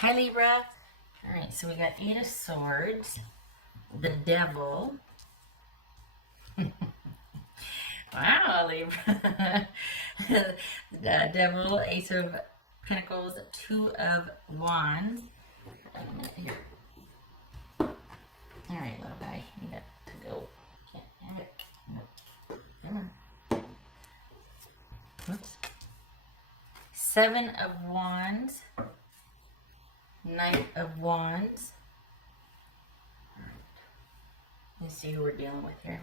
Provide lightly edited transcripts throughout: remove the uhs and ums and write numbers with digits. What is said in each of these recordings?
Hi, Libra. All right, so we got Eight of Swords, the Devil. Wow, Libra. The Devil, Ace of Pentacles, Two of Wands. Here. All right, little guy, you got to go. Can't have it. Nope. Come on. Oops. Seven of Wands, Knight of Wands. All right. Let's see who we're dealing with here.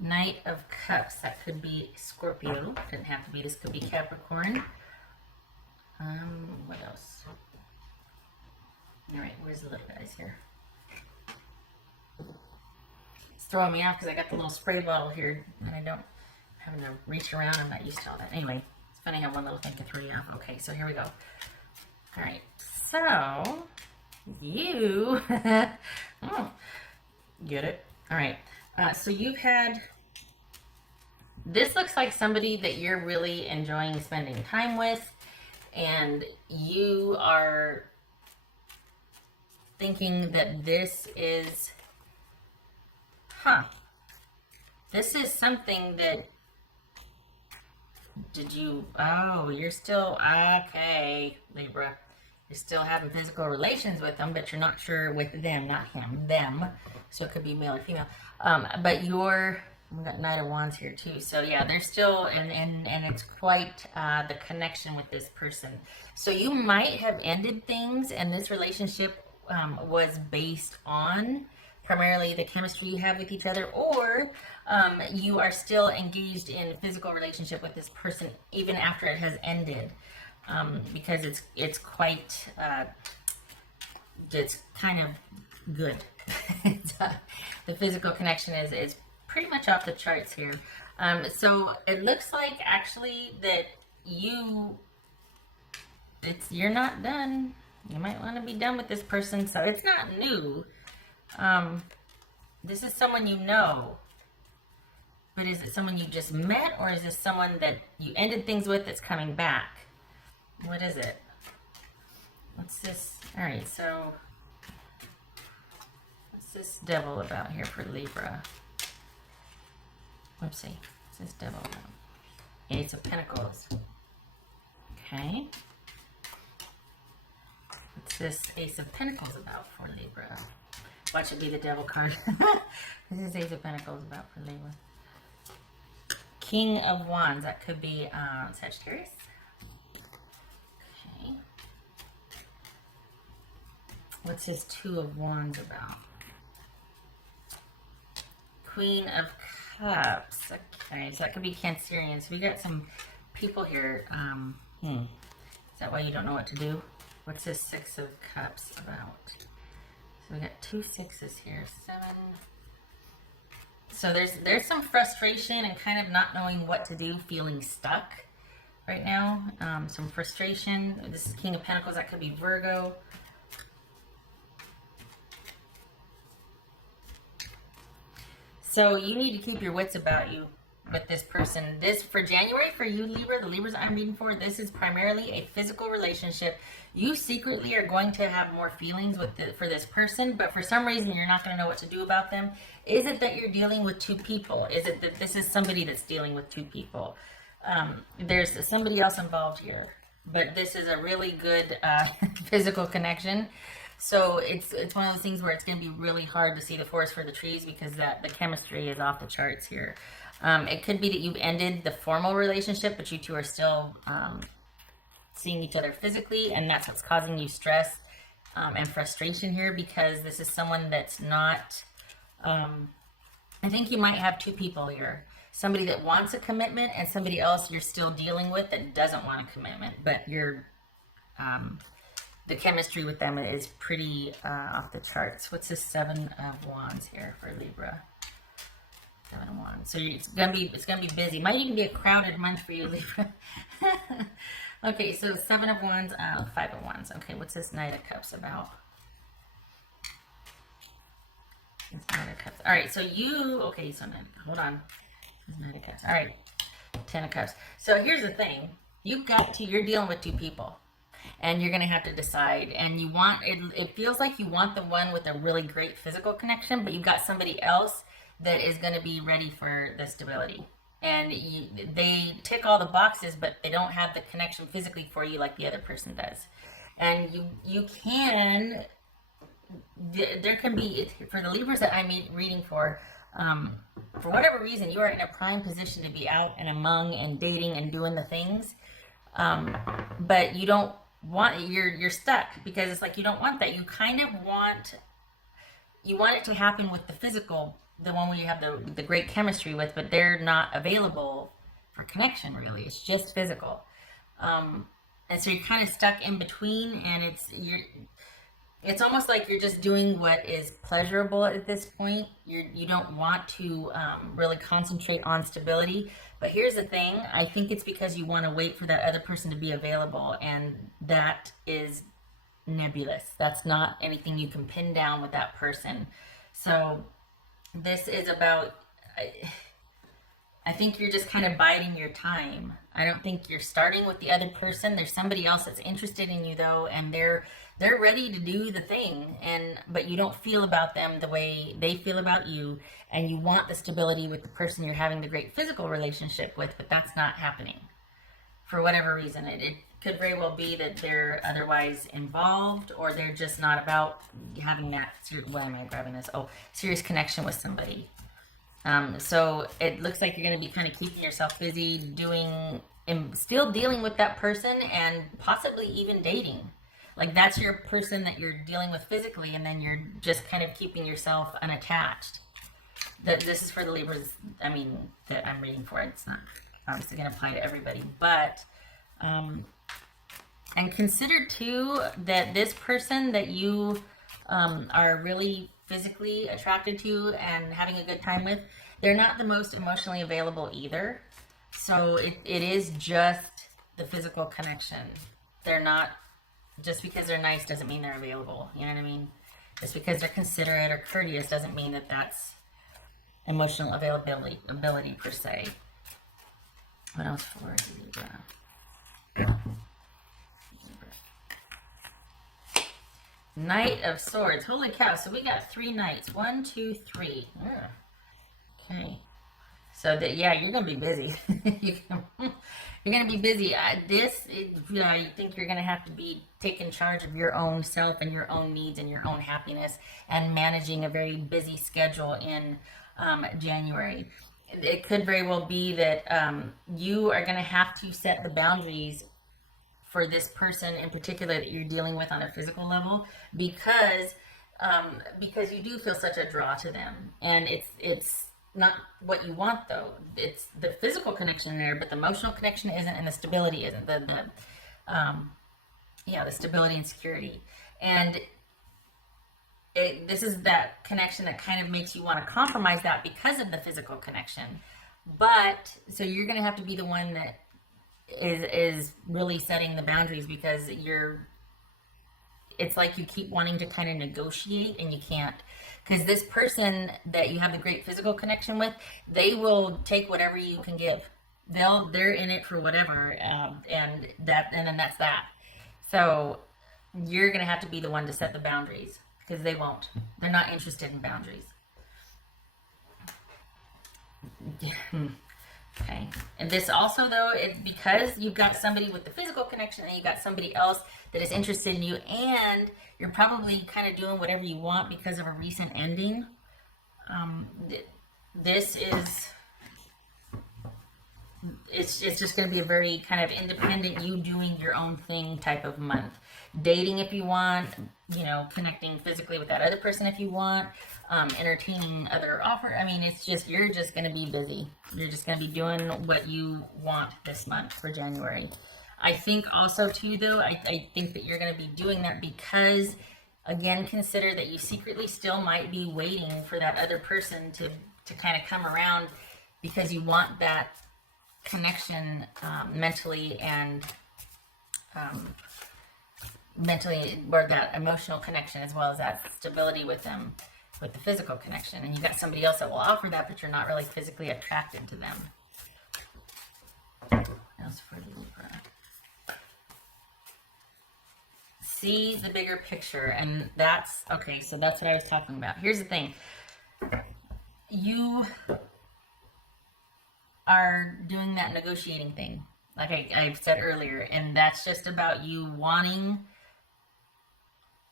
Knight of Cups. That could be Scorpio. Doesn't have to be. This could be Capricorn. What else? All right, where's the little guys here? It's throwing me off because I got the little spray bottle here and I don't having to reach around. I'm not used to all that. Anyway, it's funny how one little thing can throw you off. Okay, so here we go. All right, so you oh, get it? All right. So you've had, this looks like somebody that you're really enjoying spending time with, and you are thinking that this is, this is something that, you're still, okay, Libra. You're still having physical relations with them, but you're not sure with them, not him, them. So it could be male or female. But you're, we've got Knight of Wands here too. So yeah, they're still, and it's quite the connection with this person. So you might have ended things, and this relationship was based on primarily the chemistry you have with each other, or you are still engaged in physical relationship with this person even after it has ended. Because it's quite, it's kind of good. The physical connection is pretty much off the charts here. So it looks like actually that you're not done. You might want to be done with this person. So it's not new. This is someone you know. But is it someone you just met, or is this someone that you ended things with that's coming back? What is it? What's this? All right, so what's this Devil about here for Libra? Whoopsie. What's this Devil about? Ace of Pentacles. Okay. What's this Ace of Pentacles about for Libra? Watch it be the Devil card. This is Ace of Pentacles about for Libra. King of Wands. That could be Sagittarius. What's his Two of Wands about? Queen of Cups. Okay, so that could be Cancerian. So we got some people here. Is that why you don't know what to do? What's this Six of Cups about? So we got two sixes here. 7. So there's some frustration and kind of not knowing what to do, feeling stuck right now. Some frustration. This is King of Pentacles. That could be Virgo. So you need to keep your wits about you with this person. This, for January, for you, Libra, the Libras I'm reading for, this is primarily a physical relationship. You secretly are going to have more feelings for this person, but for some reason you're not going to know what to do about them. Is it that you're dealing with two people? Is it that this is somebody that's dealing with two people? There's somebody else involved here, but this is a really good physical connection. So it's one of those things where it's going to be really hard to see the forest for the trees because the chemistry is off the charts here. It could be that you've ended the formal relationship, but you two are still seeing each other physically, and that's what's causing you stress and frustration here, because this is someone that's not, I think you might have two people here. Somebody that wants a commitment and somebody else you're still dealing with that doesn't want a commitment, but you're, the chemistry with them is pretty off the charts. What's this Seven of Wands here for Libra? 7 of Wands. So it's gonna be busy. Might even be a crowded month for you, Libra. Okay, so 7 of Wands, 5 of Wands. Okay, what's this Knight of Cups about? Nine of Cups. All right, so you, okay, so hold on. Nine of Cups. All right, Ten of Cups. So here's the thing. You're dealing with two people. And you're going to have to decide. And you want, it feels like you want the one with a really great physical connection, but you've got somebody else that is going to be ready for the stability. And they tick all the boxes, but they don't have the connection physically for you like the other person does. And you can, there can be, for the Libras that I'm reading for whatever reason, you are in a prime position to be out and among and dating and doing the things. But you don't want, you're stuck because it's like you don't want that. You kind of want, you want it to happen with the physical, the one where you have the great chemistry with, but they're not available for connection really. It's just physical. And so you're kind of stuck in between, and it's almost like you're just doing what is pleasurable at this point. You don't want to really concentrate on stability. But here's the thing. I think it's because you want to wait for that other person to be available, and that is nebulous. That's not anything you can pin down with that person. So this is about, I think you're just kind of biding your time. I don't think you're starting with the other person. There's somebody else that's interested in you though, and they're ready to do the thing, but you don't feel about them the way they feel about you, and you want the stability with the person you're having the great physical relationship with, but that's not happening for whatever reason. It could very well be that they're otherwise involved, or they're just not about having that, why am I grabbing this? Oh, serious connection with somebody. So it looks like you're going to be kind of keeping yourself busy doing, and still dealing with that person, and possibly even dating. Like that's your person that you're dealing with physically, and then you're just kind of keeping yourself unattached. This is for the Libras, I mean, that I'm reading for. It's not obviously going to apply to everybody, but, and consider too that this person that you are really physically attracted to and having a good time with, they're not the most emotionally available either. So it is just the physical connection. They're not, just because they're nice doesn't mean they're available. You know what I mean? Just because they're considerate or courteous doesn't mean that that's emotional ability per se. What else for Libra? Knight of Swords. Holy cow. So we got 3 knights. 1, 2, 3. Okay. So that, yeah, you're going to be busy. You're going to be busy. You think you're going to have to be taking charge of your own self and your own needs and your own happiness, and managing a very busy schedule in January. It could very well be that you are going to have to set the boundaries for this person in particular that you're dealing with on a physical level, because you do feel such a draw to them, and it's not what you want though. It's the physical connection there, but the emotional connection isn't, and the stability isn't. The stability and security, and this is that connection that kind of makes you want to compromise that because of the physical connection. But so you're going to have to be the one that is really setting the boundaries, because it's like you keep wanting to kind of negotiate and you can't, because this person that you have the great physical connection with, they will take whatever you can give. They're in it for whatever, and then that's that. So you're gonna have to be the one to set the boundaries, because they won't. They're not interested in boundaries. Okay. And this also, though, because you've got somebody with the physical connection, and you've got somebody else that is interested in you, and you're probably kind of doing whatever you want because of a recent ending. This is, it's just going to be a very kind of independent, you doing your own thing type of month. Dating if you want, connecting physically with that other person if you want, entertaining other offer. I mean, you're just going to be busy. You're just going to be doing what you want this month for January. I think also too, though, I think that you're going to be doing that because, again, consider that you secretly still might be waiting for that other person to kind of come around, because you want that connection mentally, or that emotional connection, as well as that stability with them. with the physical connection. And you got somebody else that will offer that, but you're not really physically attracted to them. What else for Libra? See the bigger picture, and that's okay. So that's what I was talking about. Here's the thing: you are doing that negotiating thing, like I said earlier, and that's just about you wanting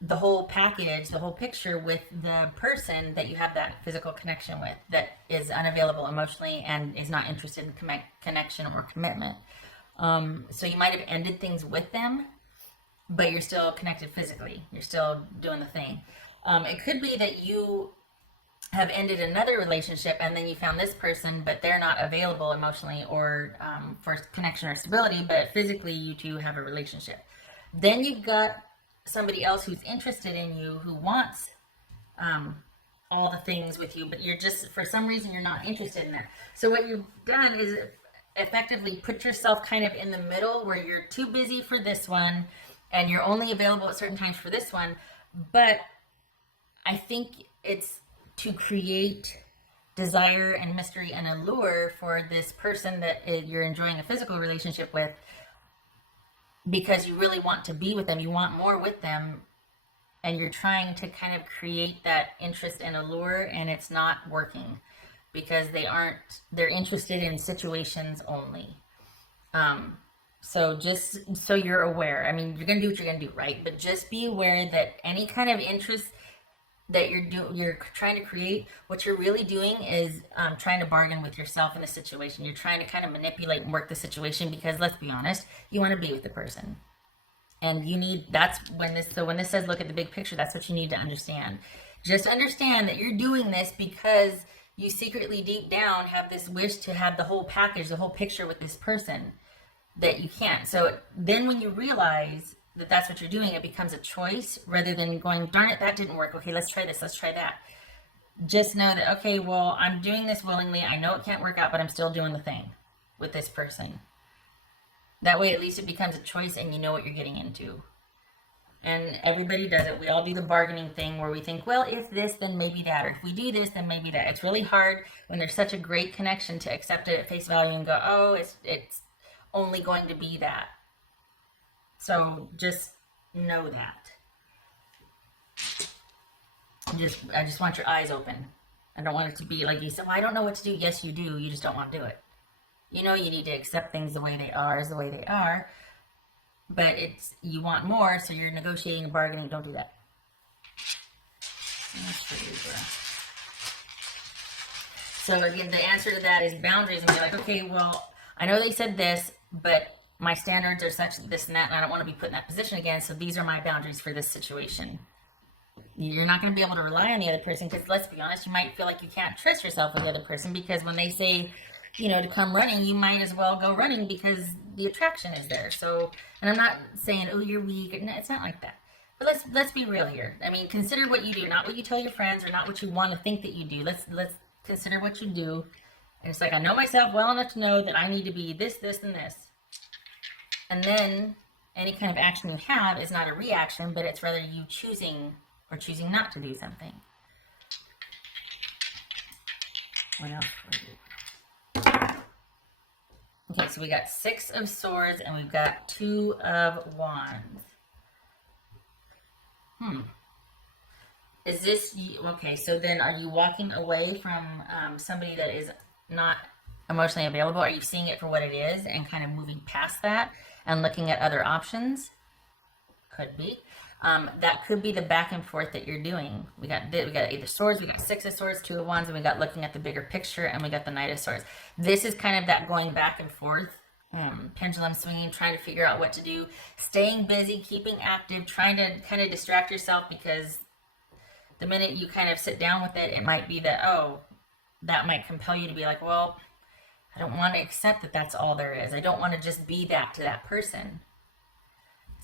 the whole package, the whole picture with the person that you have that physical connection with, that is unavailable emotionally and is not interested in connection or commitment. So you might have ended things with them, but you're still connected physically. You're still doing the thing. It could be that you have ended another relationship and then you found this person, but they're not available emotionally or for connection or stability, but physically you two have a relationship. Then you've got somebody else who's interested in you, who wants all the things with you, but you're just, for some reason, you're not interested in that. So what you've done is effectively put yourself kind of in the middle, where you're too busy for this one and you're only available at certain times for this one. But I think it's to create desire and mystery and allure for this person that you're enjoying a physical relationship with, because you really want to be with them, you want more with them, and you're trying to kind of create that interest and allure, and it's not working because they're interested in situations only. So just so you're aware, I mean, you're going to do what you're going to do, right? But just be aware that any kind of interest that you're trying to create, what you're really doing is trying to bargain with yourself in the situation. You're trying to kind of manipulate and work the situation, because let's be honest, you want to be with the person, and you need, when this says look at the big picture, that's what you need to understand. Just understand that you're doing this because you secretly deep down have this wish to have the whole package, the whole picture with this person, that you can't. So then when you realize that that's what you're doing, it becomes a choice rather than going, darn it, that didn't work. Okay, let's try this, let's try that. Just know that, okay, well, I'm doing this willingly. I know it can't work out, but I'm still doing the thing with this person. That way, at least it becomes a choice and you know what you're getting into. And everybody does it. We all do the bargaining thing where we think, well, if this, then maybe that. Or if we do this, then maybe that. It's really hard when there's such a great connection to accept it at face value and go, oh, it's only going to be that. So just know that. I just want your eyes open. I don't want it to be like you said, well, I don't know what to do. Yes, you do. You just don't want to do it. You know, you need to accept things the way they are is the way they are. But you want more, so you're negotiating and bargaining. Don't do that. So again, the answer to that is boundaries, and be like, okay, well, I know they said this, but my standards are such this and that, and I don't want to be put in that position again, so these are my boundaries for this situation. You're not going to be able to rely on the other person, because let's be honest, you might feel like you can't trust yourself with the other person, because when they say, you know, to come running, you might as well go running because the attraction is there. So, and I'm not saying, oh, you're weak. No, it's not like that. But let's be real here. I mean, consider what you do, not what you tell your friends, or not what you want to think that you do. Let's consider what you do. And it's like, I know myself well enough to know that I need to be this, this, and this. And then any kind of action you have is not a reaction, but it's rather you choosing or choosing not to do something. What else? Okay, so we got 6 of Swords and we've got 2 of Wands. Is this, okay, so then are you walking away from somebody that is not emotionally available? Are you seeing it for what it is and kind of moving past that and looking at other options? Could be. That could be the back and forth that you're doing. We got either Swords, we got 6 of Swords, 2 of Wands, and we got looking at the bigger picture, and we got the Knight of Swords. This is kind of that going back and forth, pendulum swinging, trying to figure out what to do, staying busy, keeping active, trying to kind of distract yourself, because the minute you kind of sit down with it, it might be that, oh, that might compel you to be like, well, I don't want to accept that that's all there is. I don't want to just be that to that person.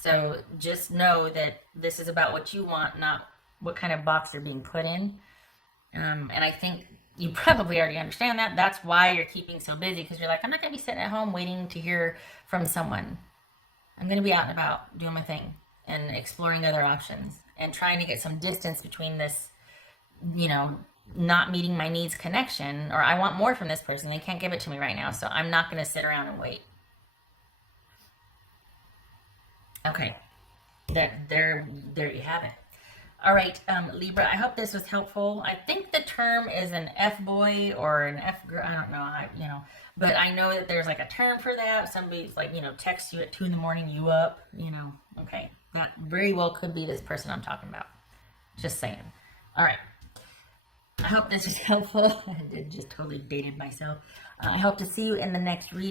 So just know that this is about what you want, not what kind of box you're being put in. And I think you probably already understand that. That's why you're keeping so busy, because you're like, I'm not going to be sitting at home waiting to hear from someone. I'm going to be out and about doing my thing and exploring other options and trying to get some distance between this you know, not meeting my needs connection, or I want more from this person. They can't give it to me right now, so I'm not going to sit around and wait. Okay, there you have it. All right, Libra, I hope this was helpful. I think the term is an F boy or an F girl. I don't know. But I know that there's like a term for that. Somebody's like, text you at 2 in the morning, you up, Okay, that very well could be this person I'm talking about. Just saying. All right. I hope this was helpful. I just totally dated myself. I hope to see you in the next reading.